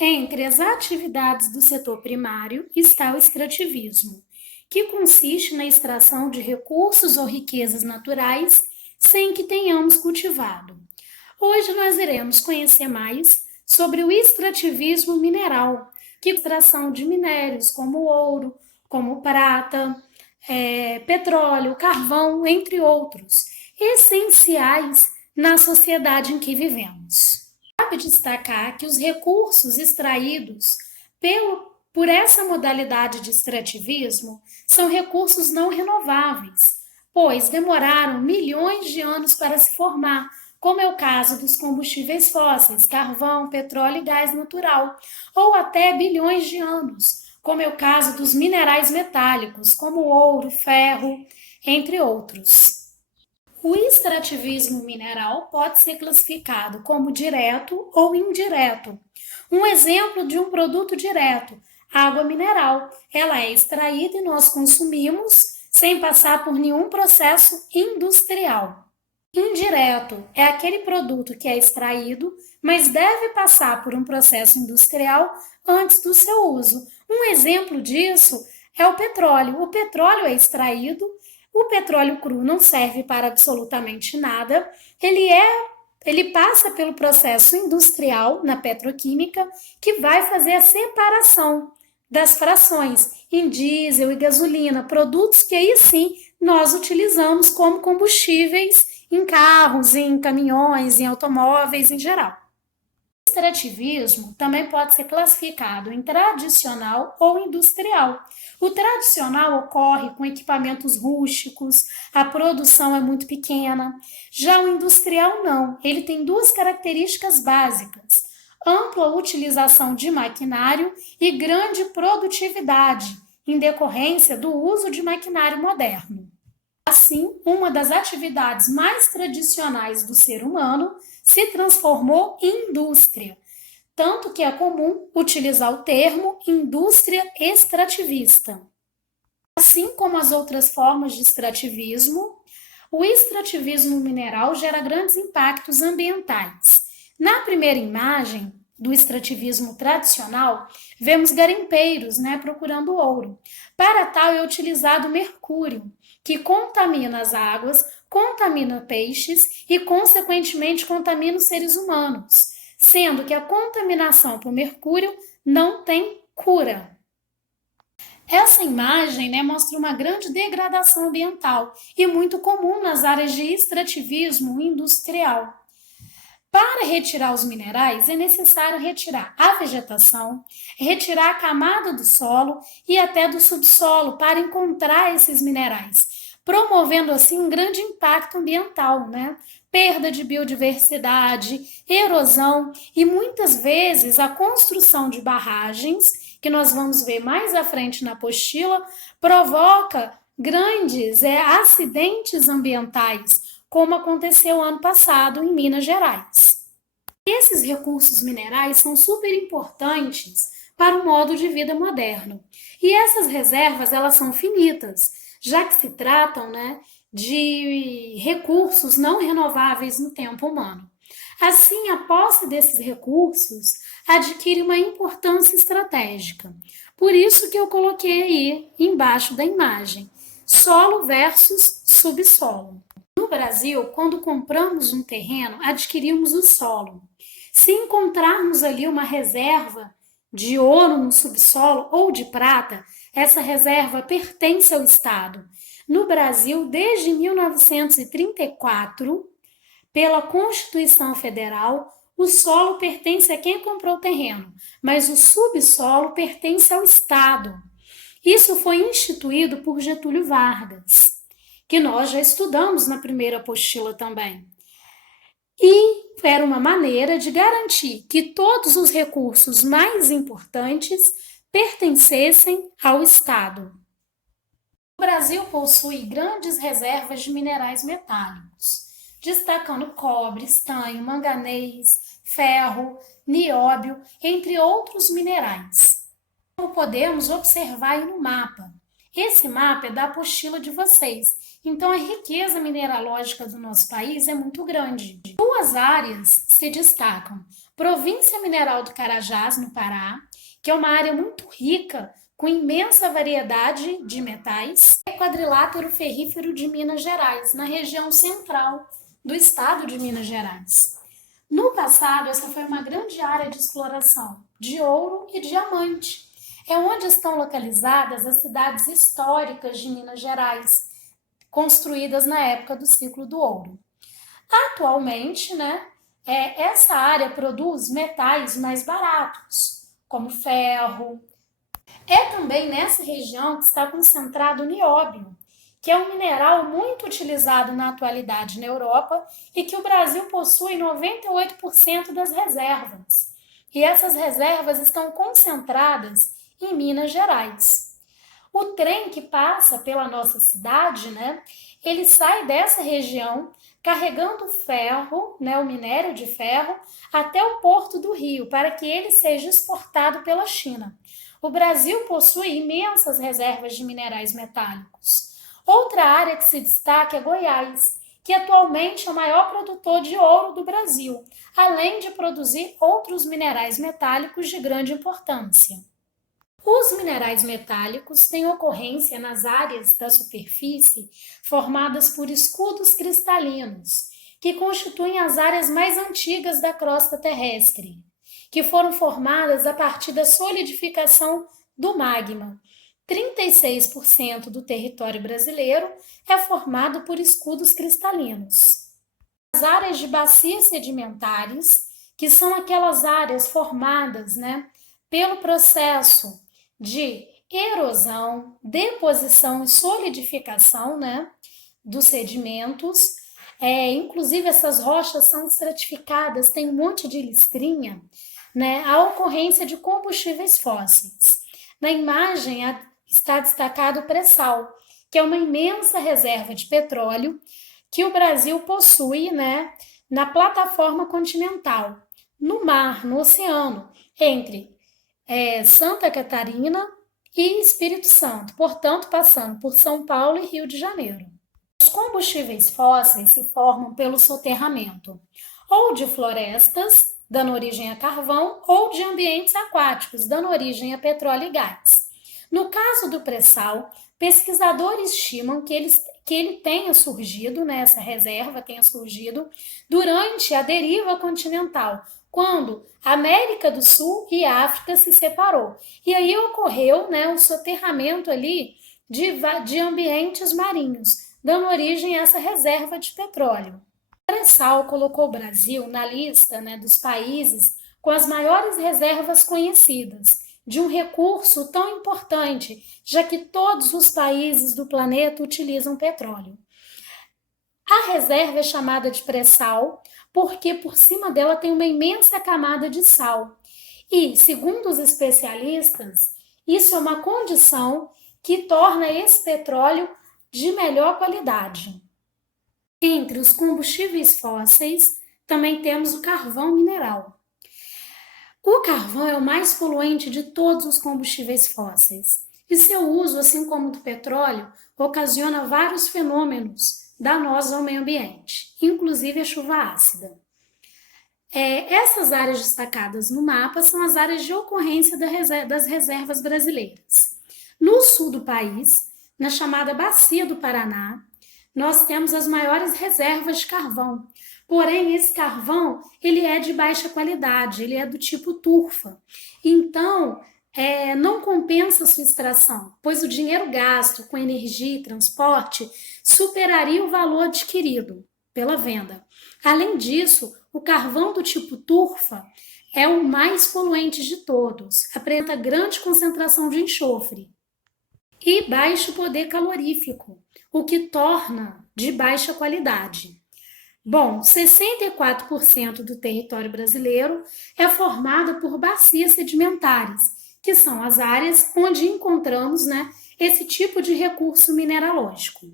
Entre as atividades do setor primário está o extrativismo, que consiste na extração de recursos ou riquezas naturais sem que tenhamos cultivado. Hoje nós iremos conhecer mais sobre o extrativismo mineral, que é a extração de minérios como ouro, como prata, petróleo, carvão, entre outros, essenciais na sociedade em que vivemos. Cabe destacar que os recursos extraídos por essa modalidade de extrativismo são recursos não renováveis, pois demoraram milhões de anos para se formar, como é o caso dos combustíveis fósseis, carvão, petróleo e gás natural, ou até bilhões de anos, como é o caso dos minerais metálicos, como ouro, ferro, entre outros. O extrativismo mineral pode ser classificado como direto ou indireto. Um exemplo de um produto direto, água mineral. Ela é extraída e nós consumimos sem passar por nenhum processo industrial. Indireto é aquele produto que é extraído, mas deve passar por um processo industrial antes do seu uso. Um exemplo disso é o petróleo. O petróleo é extraído, o petróleo cru não serve para absolutamente nada, ele passa pelo processo industrial na petroquímica que vai fazer a separação das frações em diesel e gasolina, produtos que aí sim nós utilizamos como combustíveis em carros, em caminhões, em automóveis em geral. O extrativismo também pode ser classificado em tradicional ou industrial. O tradicional ocorre com equipamentos rústicos, a produção é muito pequena. Já o industrial não, ele tem duas características básicas: ampla utilização de maquinário e grande produtividade, em decorrência do uso de maquinário moderno. Assim, uma das atividades mais tradicionais do ser humano se transformou em indústria, tanto que é comum utilizar o termo indústria extrativista. Assim como as outras formas de extrativismo, o extrativismo mineral gera grandes impactos ambientais. Na primeira imagem do extrativismo tradicional, vemos garimpeiros, procurando ouro. Para tal é utilizado mercúrio, que contamina as águas, contamina peixes e, consequentemente, contamina os seres humanos, sendo que a contaminação por mercúrio não tem cura. Essa imagem mostra uma grande degradação ambiental e muito comum nas áreas de extrativismo industrial. Para retirar os minerais, é necessário retirar a vegetação, retirar a camada do solo e até do subsolo para encontrar esses minerais, promovendo assim um grande impacto ambiental, Perda de biodiversidade, erosão e muitas vezes a construção de barragens, que nós vamos ver mais à frente na apostila, provoca grandes acidentes ambientais, como aconteceu ano passado em Minas Gerais. Esses recursos minerais são super importantes para o modo de vida moderno. E essas reservas, elas são finitas, já que se tratam, de recursos não renováveis no tempo humano. Assim, a posse desses recursos adquire uma importância estratégica. Por isso que eu coloquei aí embaixo da imagem, solo versus subsolo. No Brasil, quando compramos um terreno, adquirimos o solo. Se encontrarmos ali uma reserva de ouro no subsolo ou de prata, essa reserva pertence ao Estado. No Brasil, desde 1934, pela Constituição Federal, o solo pertence a quem comprou o terreno, mas o subsolo pertence ao Estado. Isso foi instituído por Getúlio Vargas, que nós já estudamos na primeira apostila também. E era uma maneira de garantir que todos os recursos mais importantes pertencessem ao Estado. O Brasil possui grandes reservas de minerais metálicos, destacando cobre, estanho, manganês, ferro, nióbio, entre outros minerais. Como podemos observar aí no mapa. Esse mapa é da apostila de vocês, então a riqueza mineralógica do nosso país é muito grande. Duas áreas se destacam. Província Mineral do Carajás, no Pará, que é uma área muito rica, com imensa variedade de metais, e Quadrilátero Ferrífero de Minas Gerais, na região central do estado de Minas Gerais. No passado, essa foi uma grande área de exploração de ouro e diamante. É onde estão localizadas as cidades históricas de Minas Gerais, construídas na época do ciclo do ouro. Atualmente, essa área produz metais mais baratos, como ferro. É também nessa região que está concentrado o nióbio, que é um mineral muito utilizado na atualidade na Europa e que o Brasil possui 98% das reservas. E essas reservas estão concentradas em Minas Gerais. O trem que passa pela nossa cidade, ele sai dessa região carregando ferro, o minério de ferro, até o porto do Rio, para que ele seja exportado pela China. O Brasil possui imensas reservas de minerais metálicos. Outra área que se destaca é Goiás, que atualmente é o maior produtor de ouro do Brasil, além de produzir outros minerais metálicos de grande importância. Os minerais metálicos têm ocorrência nas áreas da superfície formadas por escudos cristalinos, que constituem as áreas mais antigas da crosta terrestre, que foram formadas a partir da solidificação do magma. 36% do território brasileiro é formado por escudos cristalinos. As áreas de bacias sedimentares, que são aquelas áreas formadas pelo processo de erosão, deposição e solidificação dos sedimentos. Inclusive essas rochas são estratificadas, tem um monte de listrinha, a ocorrência de combustíveis fósseis. Na imagem está destacado o pré-sal, que é uma imensa reserva de petróleo que o Brasil possui na plataforma continental, no mar, no oceano, entre Santa Catarina e Espírito Santo, portanto passando por São Paulo e Rio de Janeiro. Os combustíveis fósseis se formam pelo soterramento ou de florestas, dando origem a carvão, ou de ambientes aquáticos, dando origem a petróleo e gás. No caso do pré-sal, pesquisadores estimam que ele tenha surgido, essa reserva tenha surgido durante a deriva continental, quando a América do Sul e a África se separou. E aí ocorreu o soterramento ali de ambientes marinhos, dando origem a essa reserva de petróleo. O pré-sal colocou o Brasil na lista dos países com as maiores reservas conhecidas de um recurso tão importante, já que todos os países do planeta utilizam petróleo. A reserva é chamada de pré-sal porque por cima dela tem uma imensa camada de sal. E, segundo os especialistas, isso é uma condição que torna esse petróleo de melhor qualidade. Entre os combustíveis fósseis, também temos o carvão mineral. O carvão é o mais poluente de todos os combustíveis fósseis, e seu uso, assim como o do petróleo, ocasiona vários fenômenos danosos ao meio ambiente, inclusive a chuva ácida. Essas áreas destacadas no mapa são as áreas de ocorrência das reservas brasileiras. No sul do país, na chamada Bacia do Paraná, nós temos as maiores reservas de carvão. Porém, esse carvão ele é de baixa qualidade, ele é do tipo turfa. Então, não compensa a sua extração, pois o dinheiro gasto com energia e transporte superaria o valor adquirido pela venda. Além disso, o carvão do tipo turfa é o mais poluente de todos, apresenta grande concentração de enxofre e baixo poder calorífico, o que torna de baixa qualidade. Bom, 64% do território brasileiro é formado por bacias sedimentares, que são as áreas onde encontramos esse tipo de recurso mineralógico.